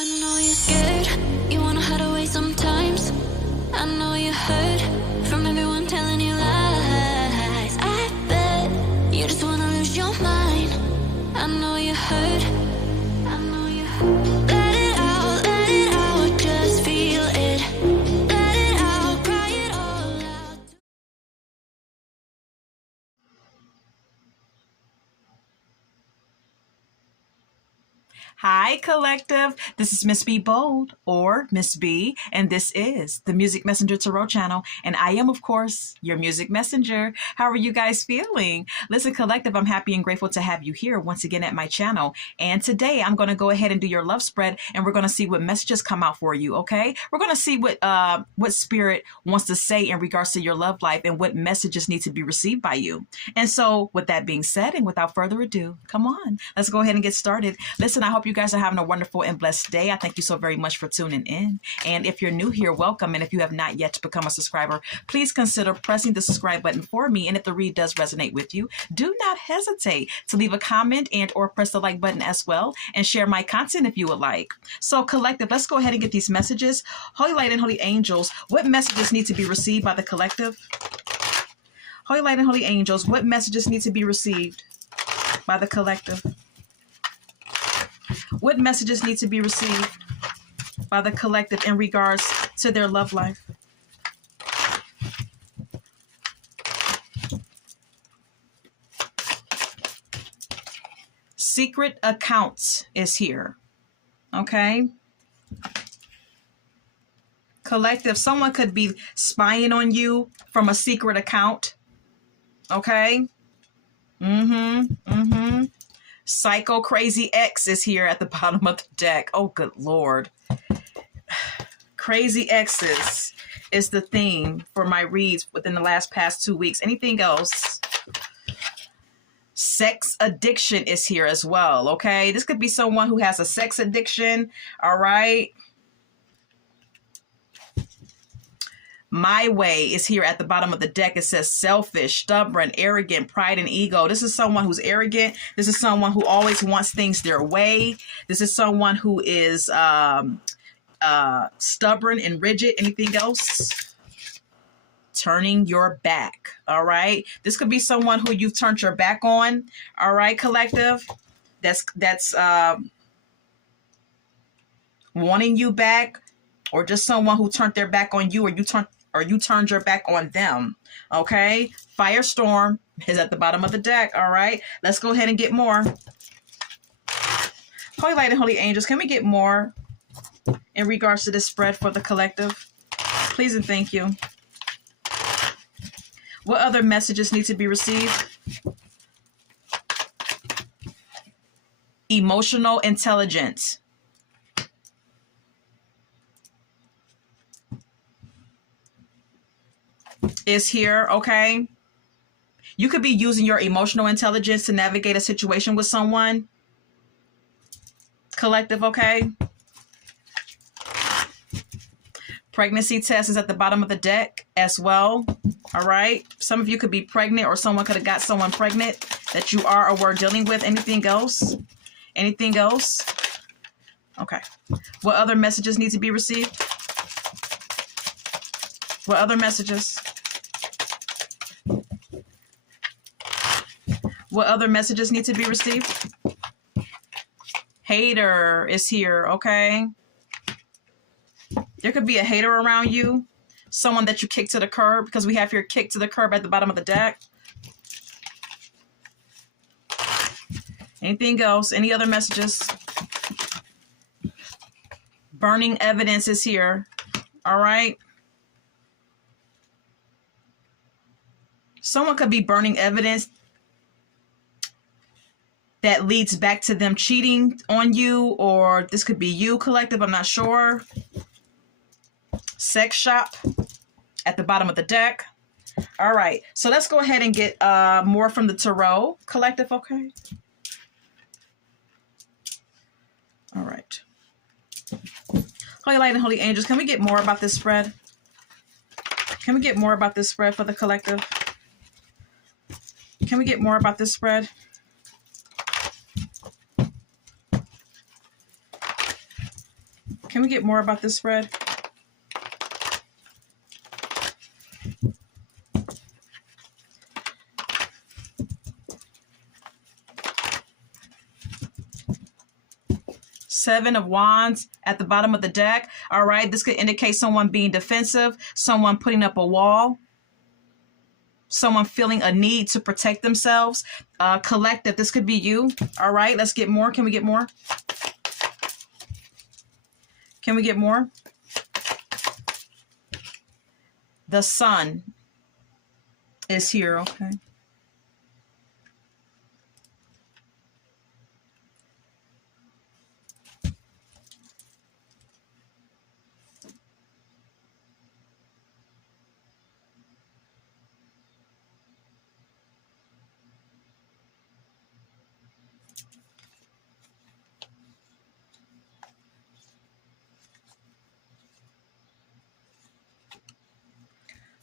I know you're scared, you wanna hide away sometimes. I know you hurt from everyone telling you lies. I bet you just wanna lose your mind. I know you hurt, I know you hurt. Let it out, just feel it. Let it out, cry it all out. Hi, collective. This is Miss B Bold, or Miss B, and this is the Music Messenger Tarot channel. And I am, of course, your music messenger. How are you guys feeling? Listen, collective, I'm happy and grateful to have you here once again at my channel. And today I'm going to go ahead and do your love spread, and we're going to see what messages come out for you, okay? We're going to see what Spirit wants to say in regards to your love life and what messages need to be received by you. And so, with that being said, and without further ado, come on, let's go ahead and get started. Listen, I hope you guys are having a wonderful and blessed day. I thank you so very much for tuning in. And if you're new here, welcome. And if you have not yet become a subscriber, please consider pressing the subscribe button for me. And if the read does resonate with you, do not hesitate to leave a comment and or press the like button as well, and share my content if you would like. So collective, let's go ahead and get these messages. Holy light and holy angels, what messages need to be received by the collective? Holy light and holy angels, what messages need to be received by the collective? What messages need to be received by the collective in regards to their love life? Secret accounts is here. Okay. Collective, someone could be spying on you from a secret account. Okay. Psycho Crazy X is here at the bottom of the deck. Oh, good Lord. Crazy X's is the theme for my reads within the past 2 weeks. Anything else? Sex addiction is here as well, okay? This could be someone who has a sex addiction, all right? My way is here at the bottom of the deck. It says selfish, stubborn, arrogant, pride, and ego. This is someone who's arrogant. This is someone who always wants things their way. This is someone who is stubborn and rigid. Anything else? Turning your back. All right. This could be someone who you've turned your back on. All right, collective. That's wanting you back, or just someone who turned their back on you, or you turned your back on them. Okay. Firestorm is at the bottom of the deck. All right. Let's go ahead and get more. Holy light and holy angels, can we get more in regards to this spread for the collective? Please and thank you. What other messages need to be received? Emotional intelligence is here, okay? You could be using your emotional intelligence to navigate a situation with someone. Collective, okay? Pregnancy test is at the bottom of the deck as well, all right? Some of you could be pregnant, or someone could have got someone pregnant that you are or were dealing with. Anything else? Anything else? Okay. What other messages need to be received? What other messages? What other messages need to be received? Hater is here, okay? There could be a hater around you. Someone that you kick to the curb, because we have here kick to the curb at the bottom of the deck. Anything else? Any other messages? Burning evidence is here, all right? Someone could be burning evidence that leads back to them cheating on you, or this could be you, collective. I'm not sure. Sex shop at the bottom of the deck. All right. So let's go ahead and get more from the tarot, collective. Okay. All right. Holy light and holy angels, can we get more about this spread? Can we get more about this spread for the collective? Can we get more about this spread? Can we get more about this spread? Seven of Wands at the bottom of the deck. All right, this could indicate someone being defensive, someone putting up a wall, someone feeling a need to protect themselves. Collective, this could be you. All right, let's get more. Can we get more? Can we get more? The Sun is here, okay.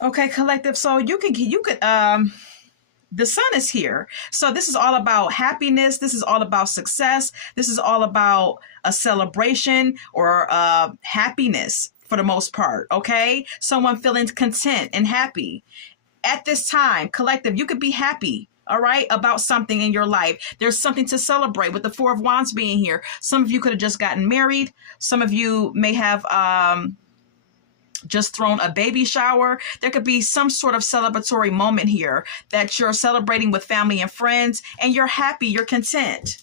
Okay, collective. So you could the Sun is here. So this is all about happiness. This is all about success. This is all about a celebration or happiness for the most part. Okay. Someone feeling content and happy at this time. Collective, you could be happy. All right, about something in your life. There's something to celebrate with the Four of Wands being here. Some of you could have just gotten married. Some of you may have just thrown a baby shower. There could be some sort of celebratory moment here that you're celebrating with family and friends, and you're happy, you're content.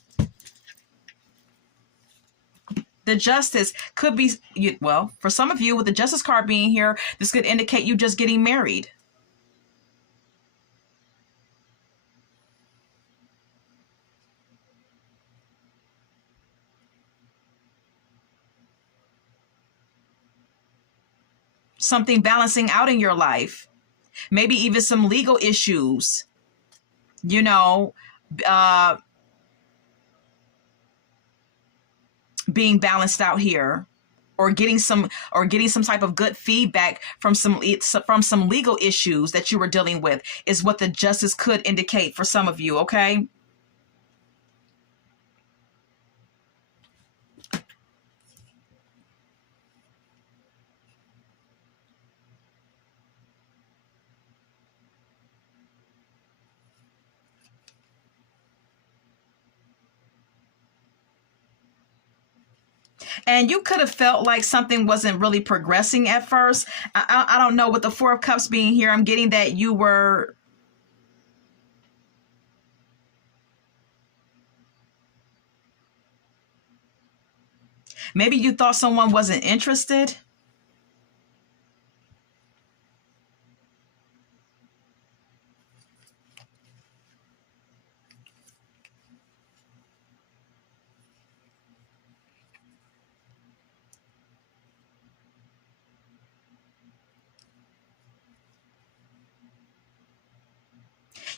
The Justice could be, well, for some of you with the Justice card being here, this could indicate you just getting married. Something balancing out in your life. Maybe even some legal issues, you know, being balanced out here, or getting some type of good feedback from some legal issues that you were dealing with is what the Justice could indicate for some of you, okay? And you could have felt like something wasn't really progressing at first. I don't know, with the Four of Cups being here, I'm getting that you were maybe you thought someone wasn't interested.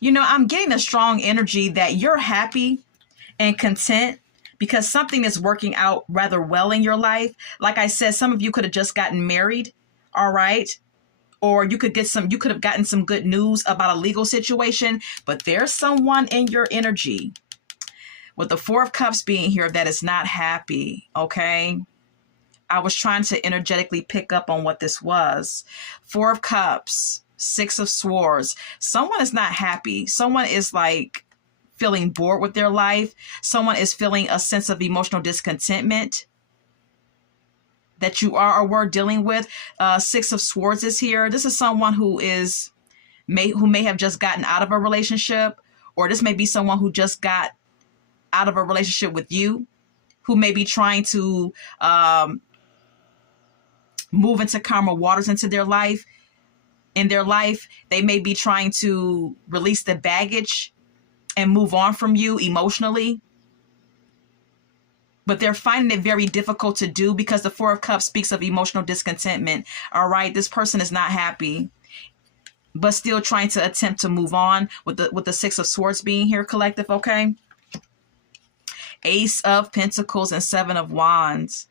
You know, I'm getting a strong energy that you're happy and content because something is working out rather well in your life. Like I said, some of you could have just gotten married, all right? Or you could have gotten some good news about a legal situation, but there's someone in your energy with the Four of Cups being here that is not happy, okay? I was trying to energetically pick up on what this was. Four of Cups, Six of Swords. Someone is not happy. Someone is like feeling bored with their life. Someone is feeling a sense of emotional discontentment that you are or were dealing with. Six of Swords is here. This is someone who may have just gotten out of a relationship, or this may be someone who just got out of a relationship with you, who may be trying to move into calmer waters into their life. In their life, they may be trying to release the baggage and move on from you emotionally. But they're finding it very difficult to do because the Four of Cups speaks of emotional discontentment. All right, this person is not happy, but still trying to attempt to move on with the Six of Swords being here, collective, okay? Ace of Pentacles and Seven of Wands.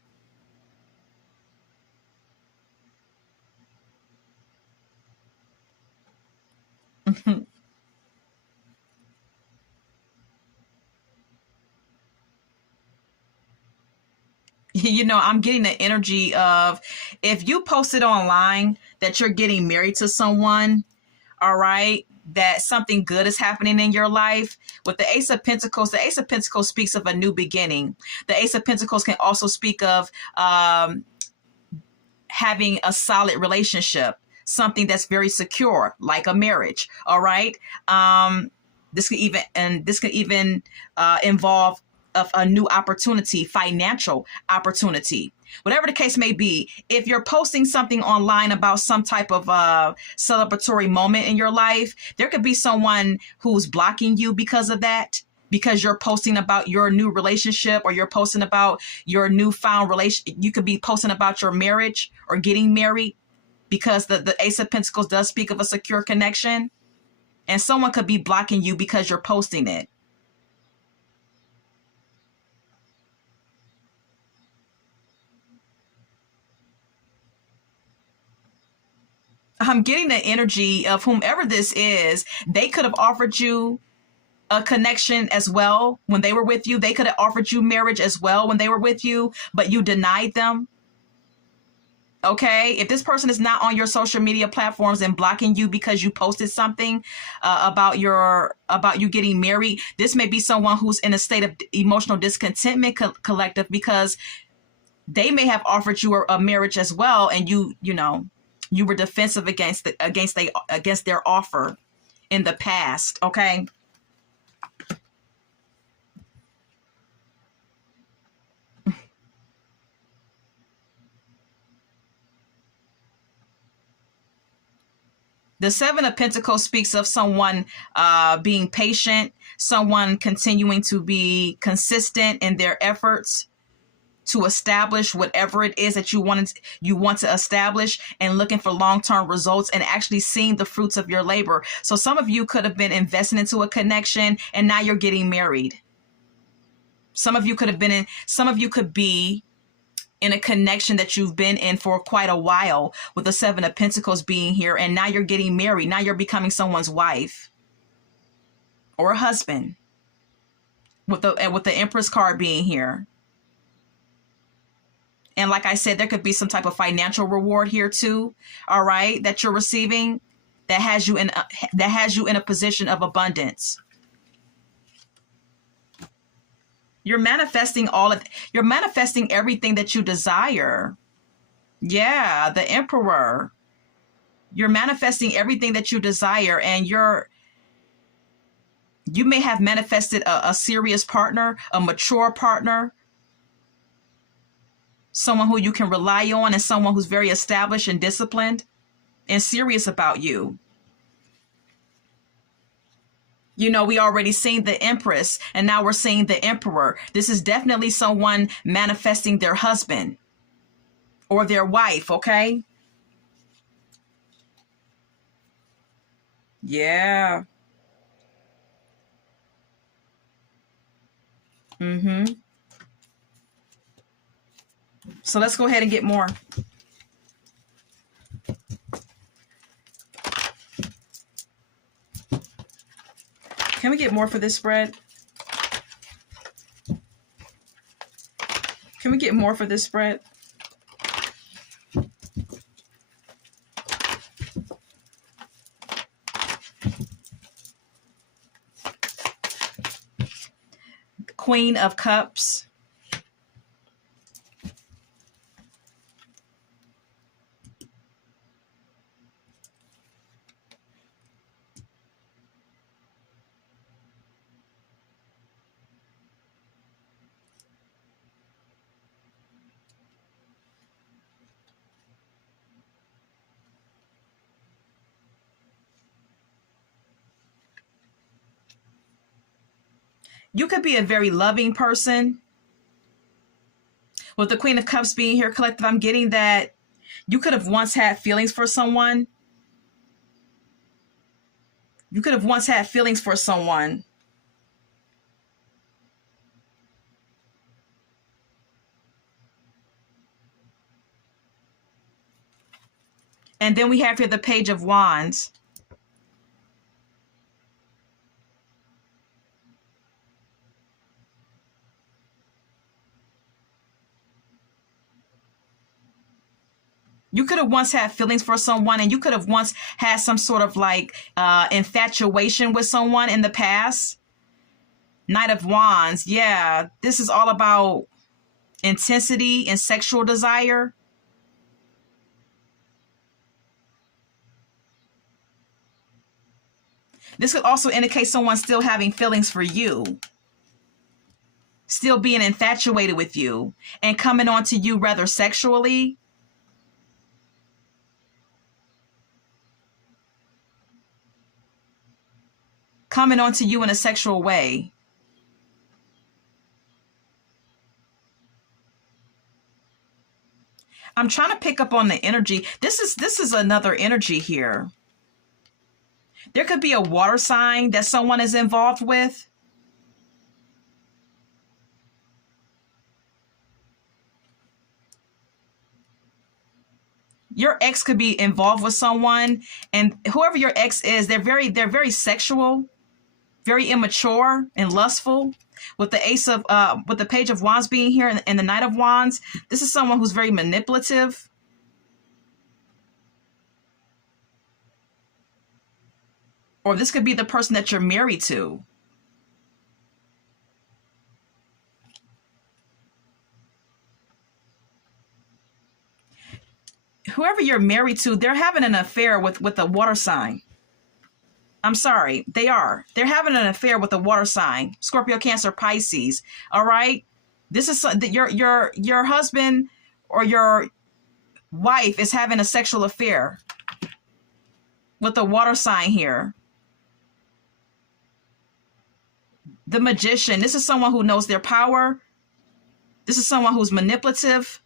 I'm getting the energy of, if you posted online that you're getting married to someone, all right, that something good is happening in your life. With the Ace of Pentacles, the Ace of Pentacles speaks of a new beginning. The Ace of Pentacles can also speak of having a solid relationship, something that's very secure, like a marriage. All right. This could even involve of a new opportunity, financial opportunity, whatever the case may be. If you're posting something online about some type of celebratory moment in your life, there could be someone who's blocking you because of that, because you're posting about your new relationship, or you're posting about your newfound relation. You could be posting about your marriage or getting married, because the Ace of Pentacles does speak of a secure connection, and someone could be blocking you because you're posting it. I'm getting the energy of whomever this is. They could have offered you a connection as well when they were with you. They could have offered you marriage as well when they were with you, but you denied them. Okay, if this person is not on your social media platforms and blocking you because you posted something about you getting married, this may be someone who's in a state of emotional discontentment, collective, because they may have offered you a marriage as well, and you were defensive against their offer in the past. Okay. The Seven of Pentacles speaks of someone being patient, someone continuing to be consistent in their efforts to establish whatever it is that you want to establish, and looking for long-term results and actually seeing the fruits of your labor. So some of you could have been investing into a connection, and now you're getting married. Some of you could be in a connection that you've been in for quite a while, with the Seven of Pentacles being here, and now you're getting married. Now you're becoming someone's wife or a husband, with the Empress card being here. And like I said, there could be some type of financial reward here too, all right, that you're receiving, that has you in a position of abundance. You're manifesting everything that you desire. Yeah, the Emperor. You're manifesting everything that you desire, and you may have manifested a serious partner, a mature partner, someone who you can rely on, and someone who's very established and disciplined and serious about you. We already seen the Empress, and now we're seeing the Emperor. This is definitely someone manifesting their husband or their wife, okay? Yeah. Mm-hmm. So let's go ahead and get more. Can we get more for this spread? Can we get more for this spread? Queen of Cups. You could be a very loving person. With the Queen of Cups being here, collective, I'm getting that you could have once had feelings for someone. You could have once had feelings for someone. And then we have here the Page of Wands. You could have once had feelings for someone, and you could have once had some sort of like infatuation with someone in the past. Knight of Wands. Yeah, this is all about intensity and sexual desire. This could also indicate someone still having feelings for you, still being infatuated with you, and coming on to you rather sexually. Coming on to you in a sexual way. I'm trying to pick up on the energy. This is another energy here. There could be a water sign that someone is involved with. Your ex could be involved with someone, and whoever your ex is, they're very sexual, very immature and lustful. With the with the Page of Wands being here and the Knight of Wands, this is someone who's very manipulative. Or this could be the person that you're married to. Whoever you're married to, they're having an affair with a water sign. I'm sorry, they are. They're having an affair with a water sign. Scorpio, Cancer, Pisces. All right. This is your husband or your wife is having a sexual affair with a water sign here. The Magician. This is someone who knows their power. This is someone who's manipulative,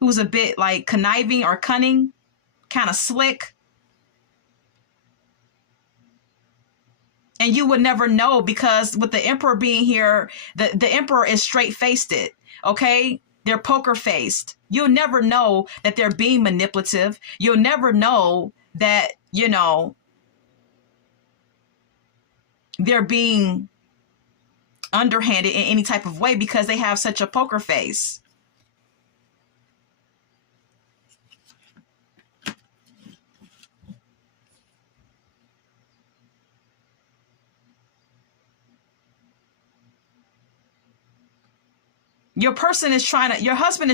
who's a bit like conniving or cunning, kind of slick. And you would never know, because with the Emperor being here, the Emperor is straight-faced it, okay? They're poker-faced. You'll never know that they're being manipulative. You'll never know that, you know, they're being underhanded in any type of way because they have such a poker face. Your husband is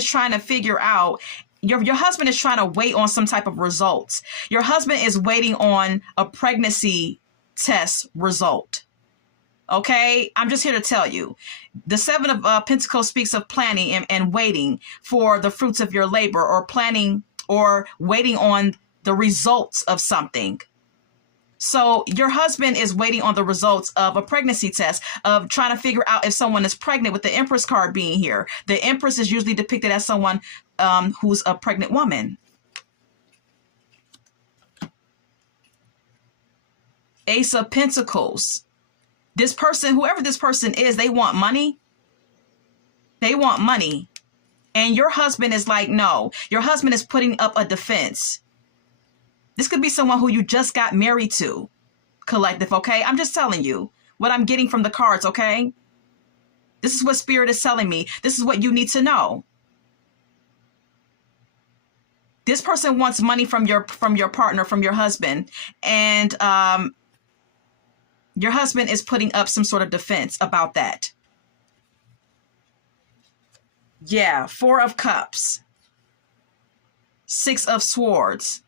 trying to figure out, your husband is trying to wait on some type of results. Your husband is waiting on a pregnancy test result. Okay, I'm just here to tell you. The Seven of Pentacles speaks of planning and waiting for the fruits of your labor, or planning or waiting on the results of something. So your husband is waiting on the results of a pregnancy test, of trying to figure out if someone is pregnant, with the Empress card being here. The Empress is usually depicted as someone who's a pregnant woman. Ace of Pentacles. This person, whoever this person is, they want money. They want money. And your husband is like, no. Your husband is putting up a defense. This could be someone who you just got married to, collective, okay? I'm just telling you what I'm getting from the cards, okay? This is what Spirit is telling me. This is what you need to know. This person wants money from your partner, from your husband, and your husband is putting up some sort of defense about that. Yeah, Four of Cups. Six of Swords.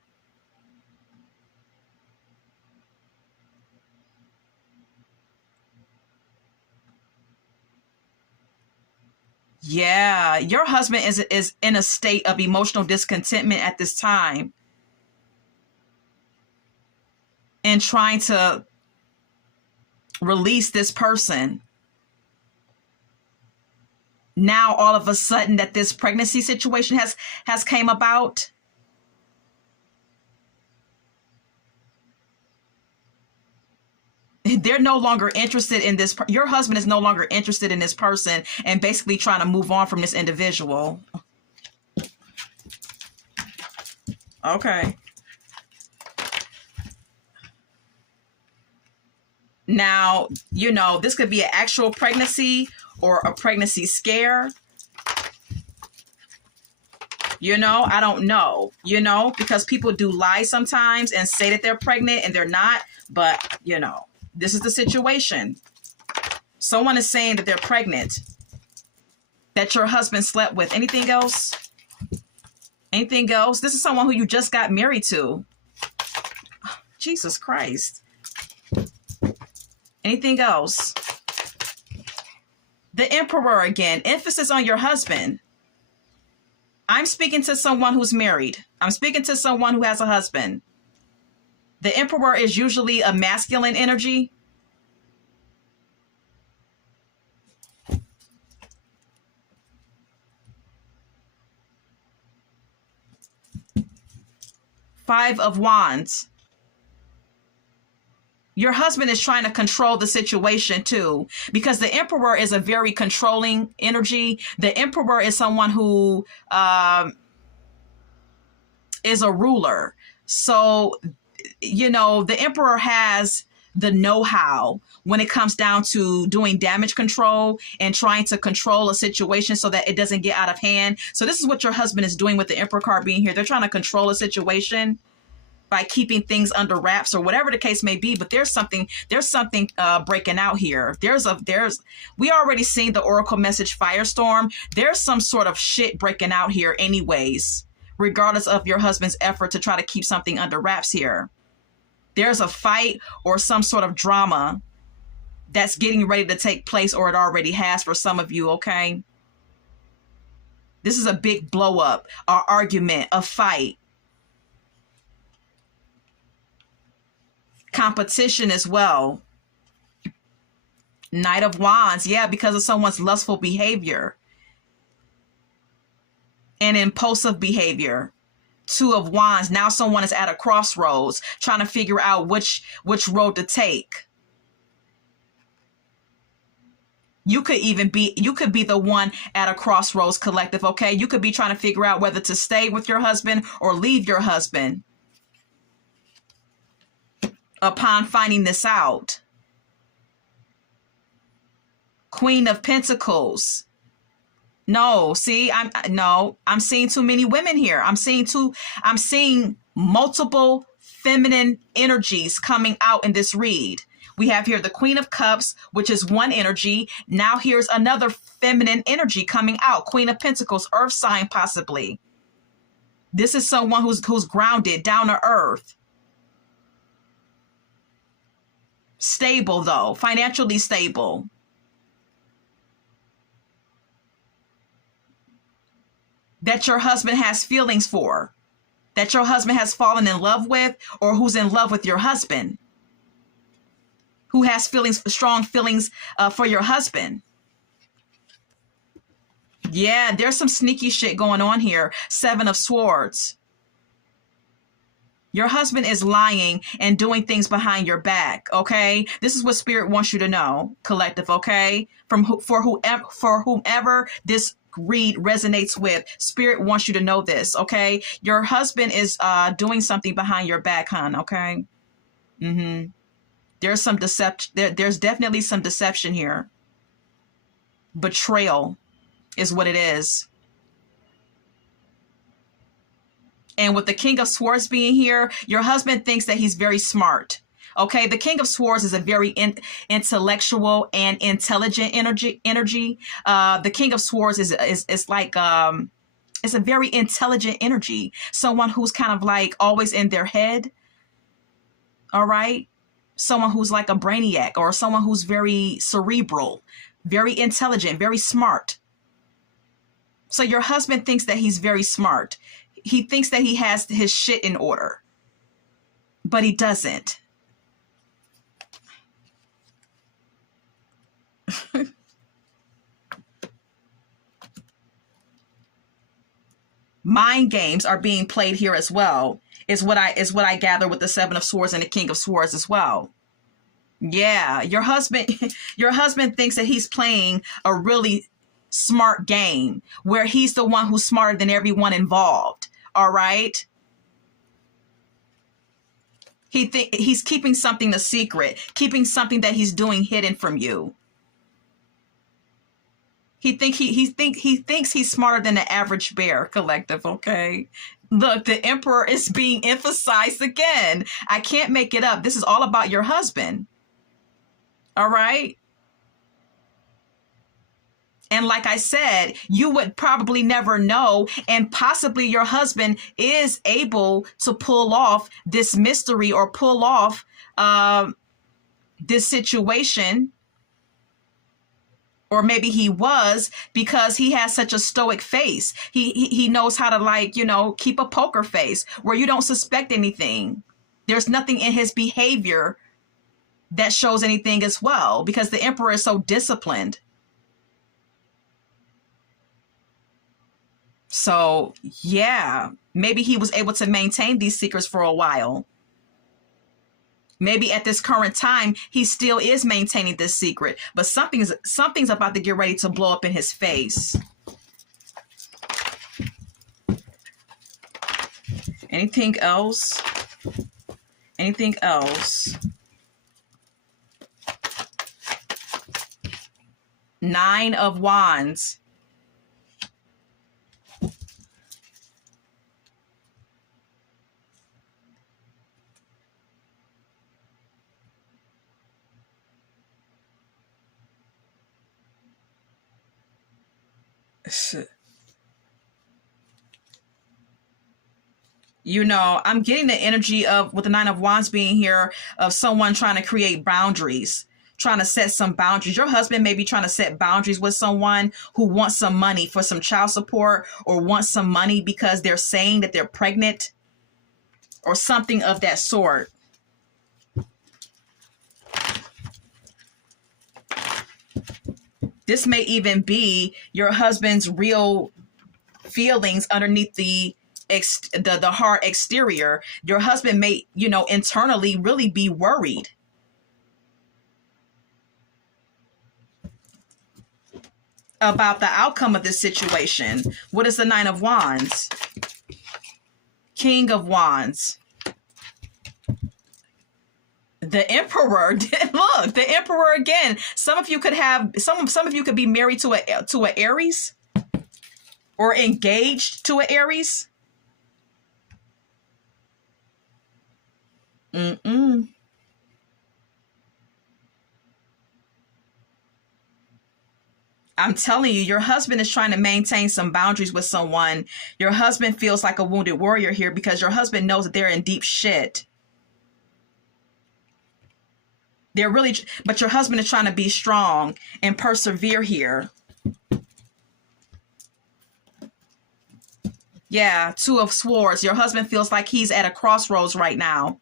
Yeah, your husband is in a state of emotional discontentment at this time, and trying to release this person. Now, all of a sudden, that this pregnancy situation has came about. They're no longer interested in this. Your husband is no longer interested in this person, and basically trying to move on from this individual. Okay. Now, you know, this could be an actual pregnancy or a pregnancy scare. I don't know, because people do lie sometimes and say that they're pregnant and they're not. But, this is the situation. Someone is saying that they're pregnant, that your husband slept with. Anything else? Anything else? This is someone who you just got married to. Jesus Christ. Anything else? The Emperor again. Emphasis on your husband. I'm speaking to someone who's married. I'm speaking to someone who has a husband. The Emperor is usually a masculine energy. Five of Wands. Your husband is trying to control the situation too, because the Emperor is a very controlling energy. The Emperor is someone who is a ruler. So, the Emperor has the know-how when it comes down to doing damage control and trying to control a situation so that it doesn't get out of hand. So this is what your husband is doing with the Emperor card being here. They're trying to control a situation by keeping things under wraps or whatever the case may be. But there's something breaking out here. We already seen the Oracle message Firestorm. There's some sort of shit breaking out here anyways, regardless of your husband's effort to try to keep something under wraps here. There's a fight or some sort of drama that's getting ready to take place, or it already has for some of you, okay? This is a big blow up, an argument, a fight. Competition as well. Knight of Wands, yeah, because of someone's lustful behavior and impulsive behavior. Two of Wands, now someone is at a crossroads trying to figure out which road to take. You could be the one at a crossroads, collective, okay? You could be trying to figure out whether to stay with your husband or leave your husband. Upon finding this out. Queen of Pentacles. No, see, I'm seeing too many women here. I'm seeing multiple feminine energies coming out in this read. We have here the Queen of Cups, which is one energy. Now here's another feminine energy coming out. Queen of Pentacles, earth sign possibly. This is someone who's grounded, down to earth. Stable though, financially stable. That your husband has feelings for, that your husband has fallen in love with, or who's in love with your husband, who has strong feelings for your husband. Yeah, there's some sneaky shit going on here. Seven of Swords. Your husband is lying and doing things behind your back, okay? This is what Spirit wants you to know, collective, okay? For whomever this read resonates with, Spirit wants you to know this, okay? Your husband is doing something behind your back, hon, okay? There's some deception. There's definitely some deception here. Betrayal is what it is. And with the King of Swords being here, your husband thinks that he's very smart. Okay, the King of Swords is a very intellectual and intelligent energy. The King of Swords is like it's a very intelligent energy. Someone who's kind of like always in their head. All right, someone who's like a brainiac, or someone who's very cerebral, very intelligent, very smart. So your husband thinks that he's very smart. He thinks that he has his shit in order, but he doesn't. Mind games are being played here as well, is what I gather with the Seven of Swords and the King of Swords as well. Yeah, your husband thinks that he's playing a really smart game where he's the one who's smarter than everyone involved. All right. He's keeping something a secret, keeping something that he's doing hidden from you. He thinks he's smarter than the average bear, collective, okay? Look, the emperor is being emphasized again. I can't make it up. This is all about your husband. All right? And like I said, you would probably never know, and possibly your husband is able to pull off this mystery or pull off this situation, or maybe he was, because he has such a stoic face. He knows how to, like, keep a poker face where you don't suspect anything. There's nothing in his behavior that shows anything as well, because the emperor is so disciplined. So, yeah, maybe he was able to maintain these secrets for a while. Maybe at this current time, he still is maintaining this secret, but something's about to get ready to blow up in his face. Anything else? Anything else? 9 of Wands. I'm getting the energy of, with the 9 of Wands being here, of someone trying to create boundaries, trying to set some boundaries. Your husband may be trying to set boundaries with someone who wants some money for some child support, or wants some money because they're saying that they're pregnant, or something of that sort. This may even be your husband's real feelings underneath the hard exterior. Your husband may, internally really be worried. About the outcome of this situation. What is the 9 of Wands? King of Wands. The Emperor. Look, the Emperor again. Some of you could be married to a Aries, or engaged to an Aries. I'm telling you, your husband is trying to maintain some boundaries with someone. Your husband feels like a wounded warrior here, because your husband knows that they're in deep shit. But your husband is trying to be strong and persevere here. Yeah, 2 of Swords. Your husband feels like he's at a crossroads right now.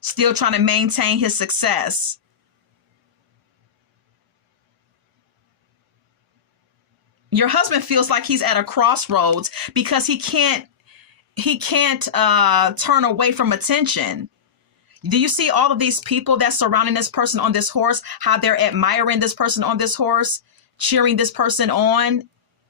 Still trying to maintain his success. Your husband feels like he's at a crossroads because he can't turn away from attention. Do you see all of these people that's surrounding this person on this horse, how they're admiring this person on this horse, cheering this person on,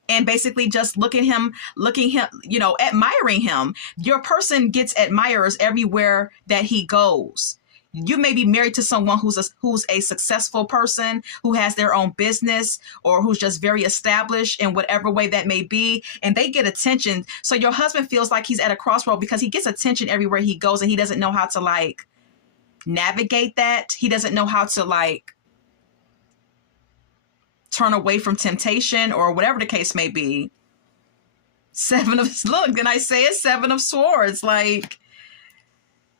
and basically just looking him, admiring him? Your person gets admirers everywhere that he goes. You may be married to someone who's a successful person, who has their own business, or who's just very established in whatever way that may be, and they get attention. So your husband feels like he's at a crossroad because he gets attention everywhere he goes, and he doesn't know how to navigate that. He doesn't know how to turn away from temptation, or whatever the case may be. 7 of look, and I say it's 7 of Swords.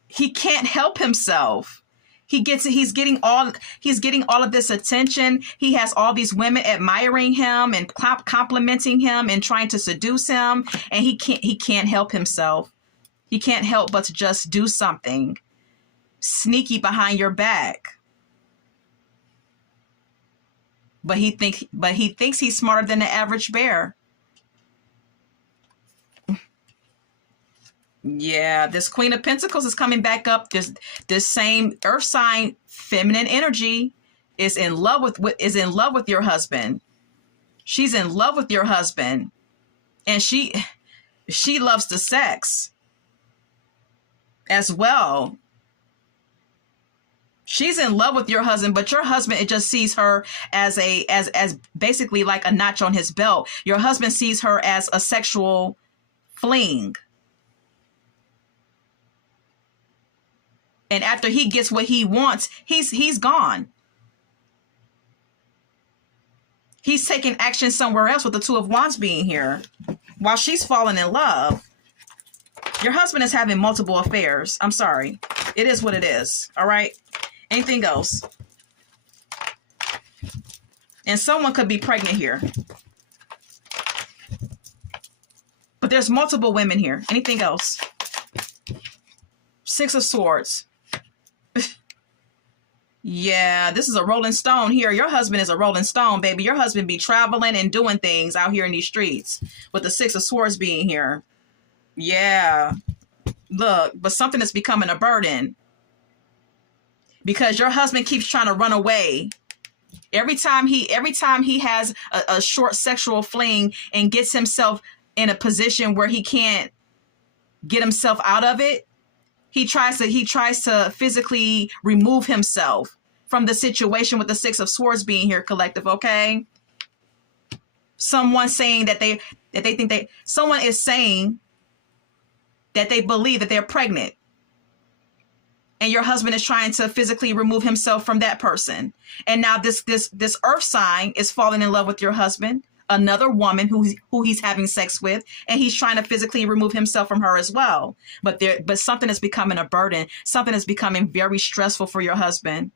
He can't help himself. He's getting all of this attention. He has all these women admiring him and complimenting him and trying to seduce him, and he can't help himself. He can't help but to just do something sneaky behind your back. But he thinks he's smarter than the average bear. Yeah, this Queen of Pentacles is coming back up. This same earth sign, feminine energy, is in love with your husband. She's in love with your husband, and she loves the sex as well. She's in love with your husband, but your husband, it just sees her as as basically like a notch on his belt. Your husband sees her as a sexual fling. And after he gets what he wants, he's gone. He's taking action somewhere else with the Two of Wands being here while she's falling in love. Your husband is having multiple affairs. I'm sorry. It is what it is. All right. Anything else? And someone could be pregnant here. But there's multiple women here. Anything else? Six of Swords. Yeah, this is a rolling stone here. Your husband is a rolling stone, baby. Your husband be traveling and doing things out here in these streets with the Six of Swords being here. Yeah. Look, but something is becoming a burden. Because your husband keeps trying to run away. Every time he has a short sexual fling and gets himself in a position where he can't get himself out of it, he tries to physically remove himself from the situation with the Six of Swords being here, collective, okay? Someone saying someone is saying that they believe that they're pregnant. And your husband is trying to physically remove himself from that person. And now this earth sign is falling in love with your husband, another woman who he's having sex with, and he's trying to physically remove himself from her as well. But something is becoming a burden. Something is becoming very stressful for your husband.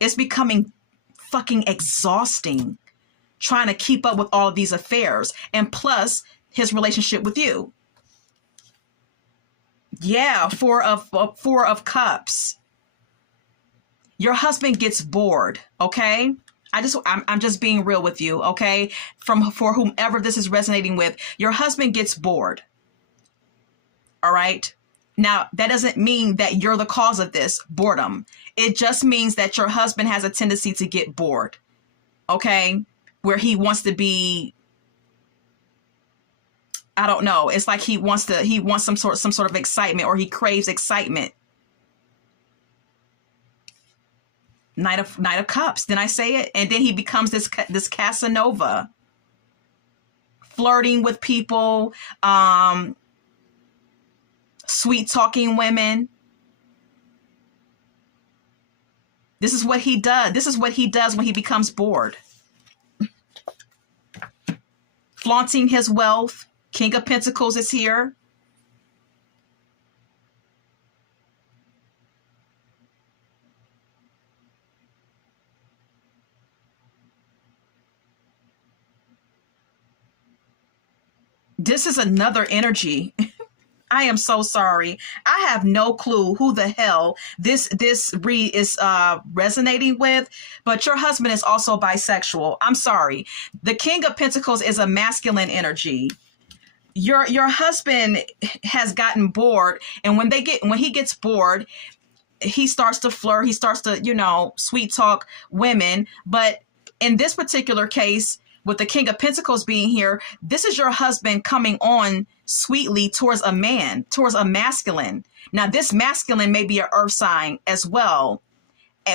It's becoming fucking exhausting trying to keep up with all of these affairs, and plus his relationship with you. Yeah, Four of Cups. Your husband gets bored, okay? I'm just being real with you, okay? For whomever this is resonating with, your husband gets bored. All right? Now, that doesn't mean that you're the cause of this boredom. It just means that your husband has a tendency to get bored, okay? Where he wants to be, I don't know. It's like he wants some sort of excitement, or he craves excitement. Knight of Cups. Did I say it? And then he becomes this Casanova, flirting with people, sweet talking women. This is what he does. This is what he does when he becomes bored. Flaunting his wealth. King of Pentacles is here. This is another energy. I am so sorry. I have no clue who the hell this read is resonating with, but your husband is also bisexual. I'm sorry. The King of Pentacles is a masculine energy. Your husband has gotten bored, and when he gets bored, he starts to flirt. He starts to, sweet talk women. But in this particular case, with the King of Pentacles being here, this is your husband coming on sweetly towards a man, towards a masculine. Now, this masculine may be an earth sign as well,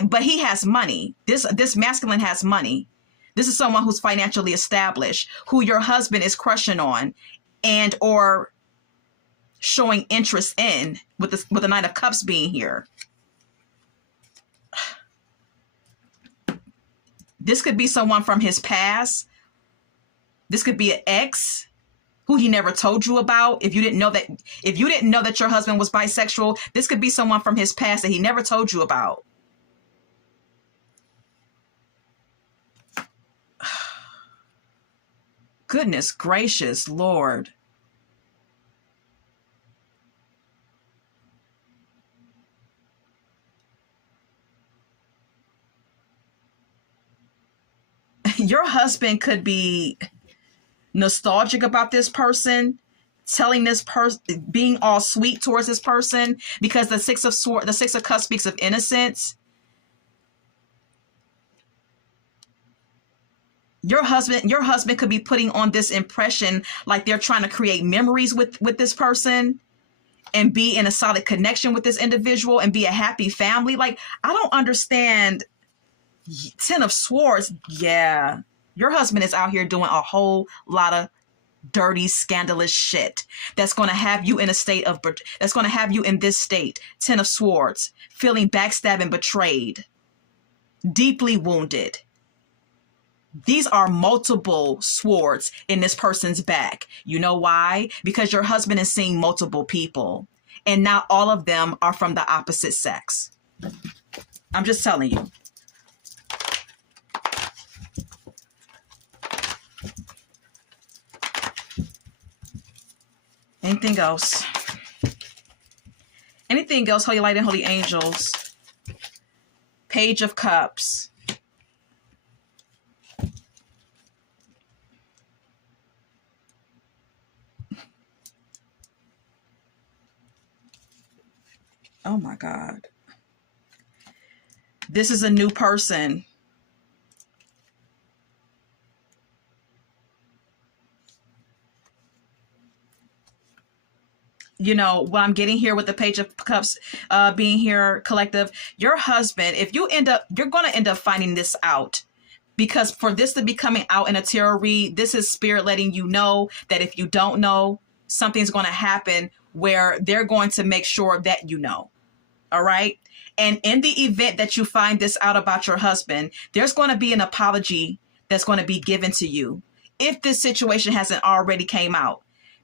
but he has money. This masculine has money. This is someone who's financially established, who your husband is crushing on and or showing interest in, with the Knight of Cups being here. This could be someone from his past. This could be an ex who he never told you about. If you didn't know that your husband was bisexual, this could be someone from his past that he never told you about. Goodness gracious, Lord. Your husband could be nostalgic about this person, telling this person, being all sweet towards this person, because the Six of Cups speaks of innocence. Your husband could be putting on this impression like they're trying to create memories with this person, and be in a solid connection with this individual and be a happy family. Like, I don't understand. 10 of Swords. Yeah. Your husband is out here doing a whole lot of dirty, scandalous shit that's going to have you in a state of, that's going to have you in this state. 10 of Swords, feeling backstabbed and betrayed, deeply wounded. These are multiple swords in this person's back. You know why? Because your husband is seeing multiple people, and not all of them are from the opposite sex. I'm just telling you. Anything else? Anything else? Holy light and holy angels. Page of Cups. Oh my God. This is a new person. You know, what I'm getting here with the Page of Cups being here, collective, your husband, if you end up, you're going to end up finding this out. Because for this to be coming out in a tarot read, this is spirit letting you know that if you don't know, something's going to happen where they're going to make sure that you know. All right. And in the event that you find this out about your husband, there's going to be an apology that's going to be given to you. If this situation hasn't already came out,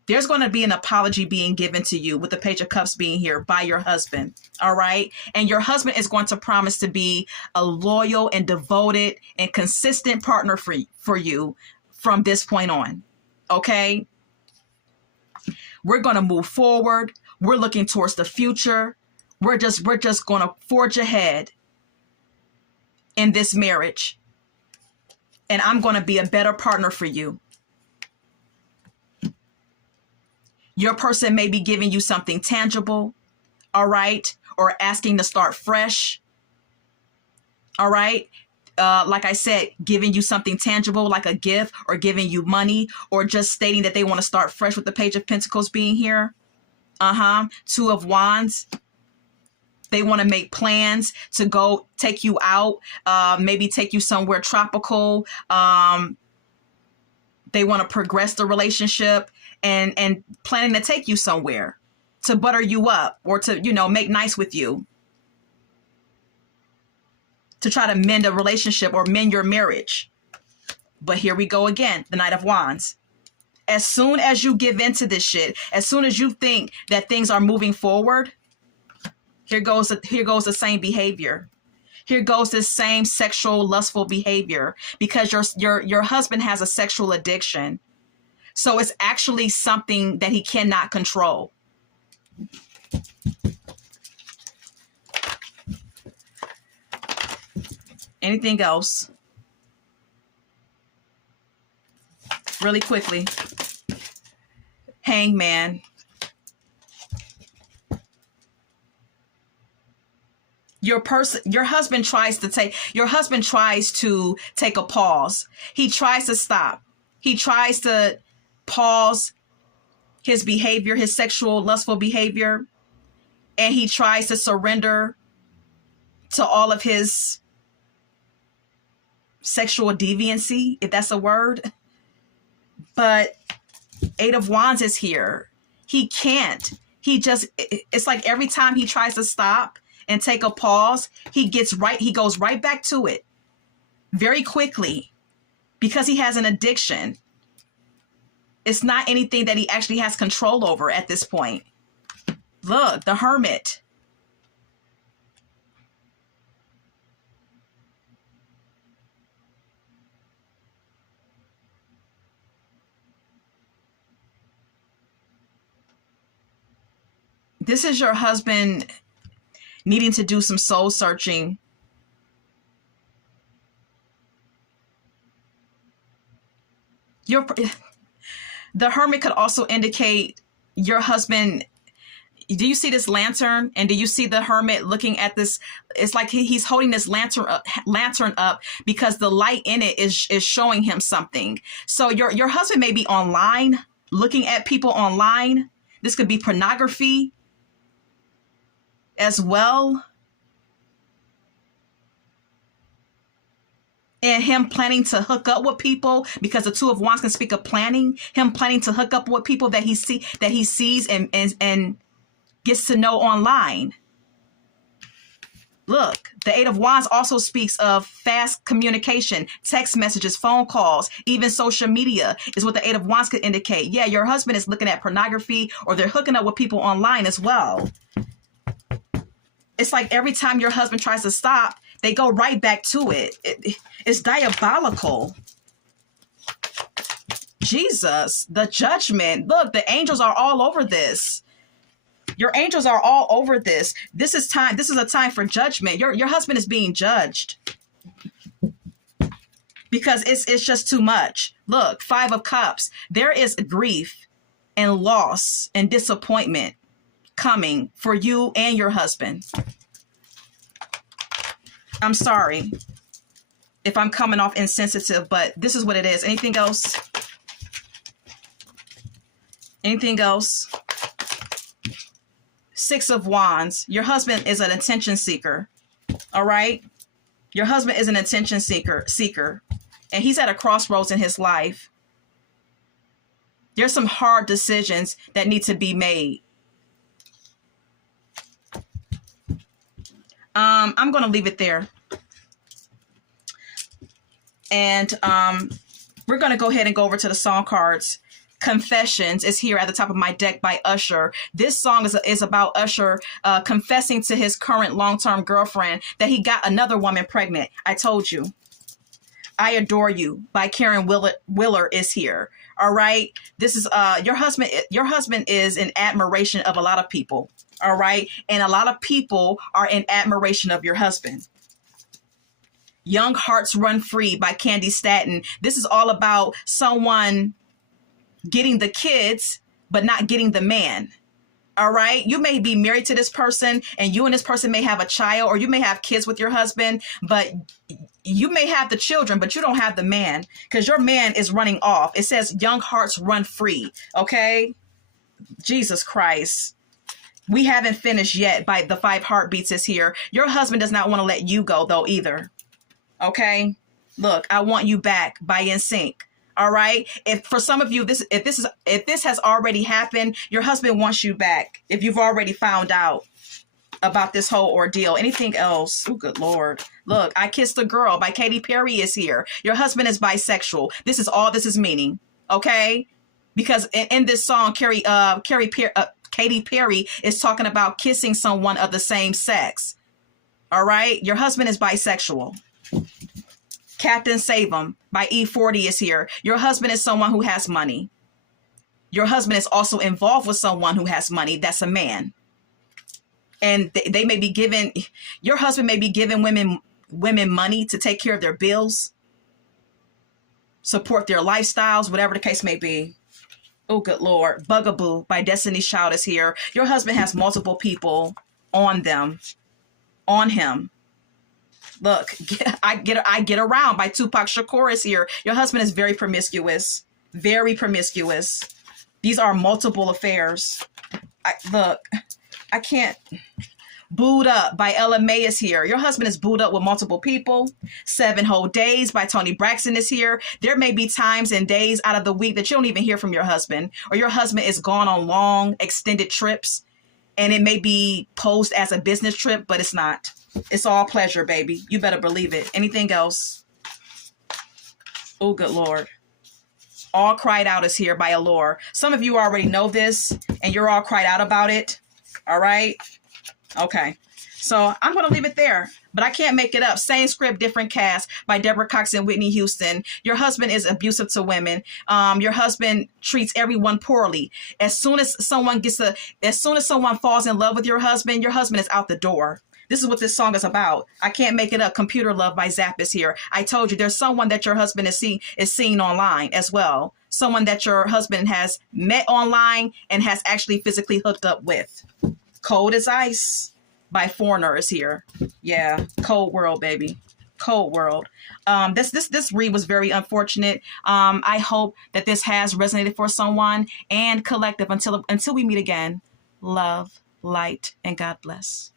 there's going to be an apology being given to you with the Page of Cups being here by your husband. All right. And your husband is going to promise to be a loyal and devoted and consistent partner for you from this point on. Okay. We're going to move forward. We're looking towards the future. We're just going to forge ahead in this marriage. And I'm going to be a better partner for you. Your person may be giving you something tangible, all right, or asking to start fresh, all right. Like I said, giving you something tangible like a gift, or giving you money, or just stating that they want to start fresh with the Page of Pentacles being here. Two of Wands. They want to make plans to go take you out, maybe take you somewhere tropical. They want to progress the relationship and planning to take you somewhere to butter you up or to, you know, make nice with you, to try to mend a relationship or mend your marriage. But here we go again, the Knight of Wands. As soon as you give into this shit, as soon as you think that things are moving forward, here goes the same behavior. Here goes this same sexual, lustful behavior, because your husband has a sexual addiction. So it's actually something that he cannot control. Anything else? Really quickly. Hangman. Your husband tries to take a pause. He tries to stop. He tries to pause his behavior, his sexual, lustful behavior, and he tries to surrender to all of his sexual deviancy, if that's a word. But Eight of Wands is here. He can't. It's like every time he tries to stop and take a pause, he goes right back to it very quickly, because he has an addiction. It's not anything that he actually has control over at this point. Look, the Hermit. This is your husband needing to do some soul searching. The Hermit could also indicate your husband. Do you see this lantern? And do you see the Hermit looking at this? It's like he's holding this lantern up because the light in it is showing him something. So your husband may be online, looking at people online. This could be pornography. as well. And him planning to hook up with people, because the Two of Wands can speak of planning. Him planning to hook up with people that he sees and gets to know online. Look, the Eight of Wands also speaks of fast communication, text messages, phone calls, even social media is what the Eight of Wands could indicate. Yeah, your husband is looking at pornography, or they're hooking up with people online as well. It's like every time your husband tries to stop, they go right back to it. It's diabolical. Jesus, the judgment. Look, the angels are all over this. Your angels are all over this. This is time. This is a time for judgment. Your husband is being judged because it's just too much. Look, Five of Cups. There is grief and loss and disappointment coming for you and your husband. I'm sorry if I'm coming off insensitive, but this is what it is. Anything else? Anything else? Six of Wands. Your husband is an attention seeker. All right? Your husband is an attention seeker. And he's at a crossroads in his life. There's some hard decisions that need to be made. I'm going to leave it there. And we're going to go ahead and go over to the song cards. Confessions is here at the top of my deck by Usher. This song is about Usher confessing to his current long-term girlfriend that he got another woman pregnant. I told you. I Adore You by Karen Willer is here. All right. This is your husband. Your husband is in admiration of a lot of people. All right. And a lot of people are in admiration of your husband. Young Hearts Run Free by Candy Staton. This is all about someone getting the kids, but not getting the man. All right. You may be married to this person and you and this person may have a child, or you may have kids with your husband, but you may have the children, but you don't have the man because your man is running off. It says young hearts run free. Okay. Jesus Christ. We haven't finished yet by the Five Heartbeats is here. Your husband does not want to let you go though either. Okay. Look, I Want You Back by NSYNC. All right. If for some of you, if this has already happened, your husband wants you back. If you've already found out about this whole ordeal. Anything else? Oh, good Lord. Look, I Kissed a Girl by Katy Perry is here. Your husband is bisexual. This is all this is meaning. Okay. Because in this song, Katy Perry is talking about kissing someone of the same sex. All right. Your husband is bisexual. Captain Save 'Em by E40 is here. Your husband is someone who has money. Your husband is also involved with someone who has money. That's a man. And they may be giving, your husband may be giving women money to take care of their bills, support their lifestyles, whatever the case may be. Oh, good Lord. Bugaboo by Destiny's Child is here. Your husband has multiple people on him. Look, I Get Around by Tupac Shakur is here. Your husband is very promiscuous. Very promiscuous. These are multiple affairs. I can't. Booed Up by Ella May is here. Your husband is booed up with multiple people. 7 Whole Days by Toni Braxton is here. There may be times and days out of the week that you don't even hear from your husband, or your husband is gone on long, extended trips, and it may be posed as a business trip, but it's not. It's all pleasure, baby. You better believe it. Anything else? Oh, good Lord. All Cried Out is here by Allure. Some of you already know this, and you're all cried out about it. All right? Okay. So I'm going to leave it there, but I can't make it up. Same script, different cast by Deborah Cox and Whitney Houston. Your husband is abusive to women. Your husband treats everyone poorly. As soon as someone falls in love with your husband is out the door. This is what this song is about. I can't make it up. Computer Love by Zapp is here. I told you there's someone that your husband is seeing online as well. Someone that your husband has met online and has actually physically hooked up with. Cold as Ice by Foreigner is here. Yeah, cold world, baby. Cold world. This read was very unfortunate. I hope that this has resonated for someone. And collective, until we meet again, love, light, and God bless.